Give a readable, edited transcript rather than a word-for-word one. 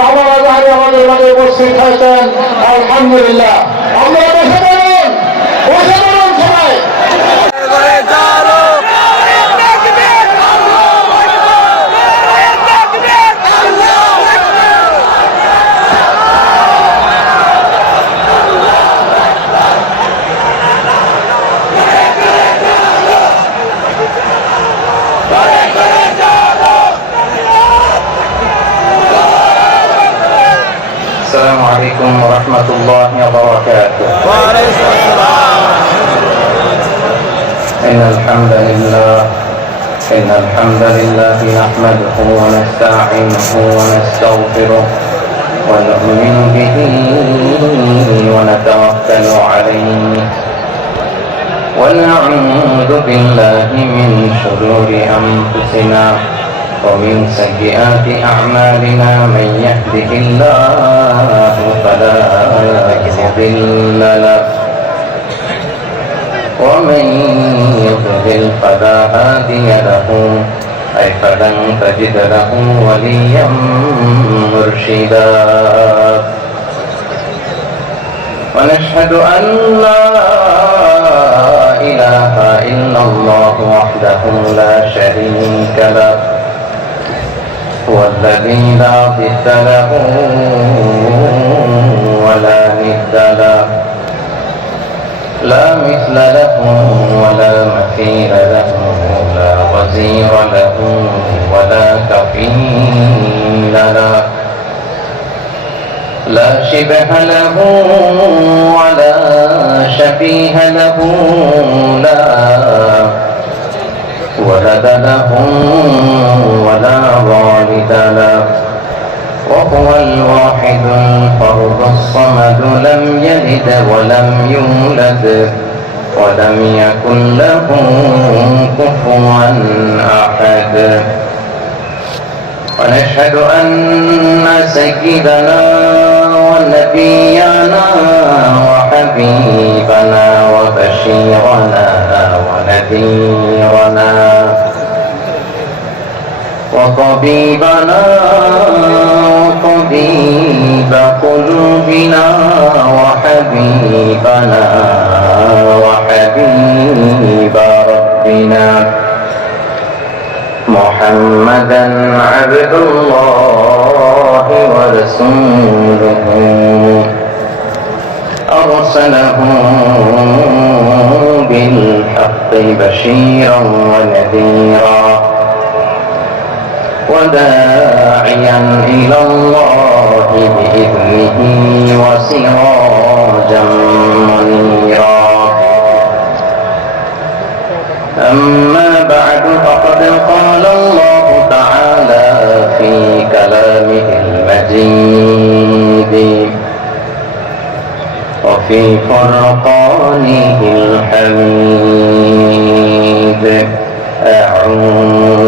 আমাদের মাঝে উপস্থিত হয়েছেন। আলহামদুলিল্লাহ। আপনারা বসে পড়ুন, বসে পড়ুন সবাই। السلام عليكم ورحمة الله وبركاته. وعليكم السلام. إن الحمد لله نحمده ونستعينه ونستغفره ونؤمن به ونتوكل عليه ونعوذ بالله من شرور أنفسنا ومن سيئات أعمالنا. من يهده الله فلا مضل له ومن يضلل فلا هادي له أي فلن تجد له وليا مرشدا. ونشهد أن لا إله إلا الله وحده لا شريك له هو الذي لا ضد له ولا ند له لا مثل له ولا مثيل له لا وزير له ولا كفيل له لا شبه له ولا شبيه له لا ولد له ولا والد له وهو الواحد الفرد الصمد لم يلد ولم يولد ولم يكن له كفوا أحد. ونشهد أن سيدنا ونبينا وحبيبنا وبشيرنا ونذيرنا وطبيبنا وطبيب قلوبنا وحبيبنا وحبيب ربنا محمدا عبد الله ورسوله أرسله بالحق بشيرا ونذيرا وداعيا إلى الله بإذنه وسراجا منيرا. أما بعد فقد قال الله تعالى في كلامه المجيد وفي فرقانه الحميد. أعوذ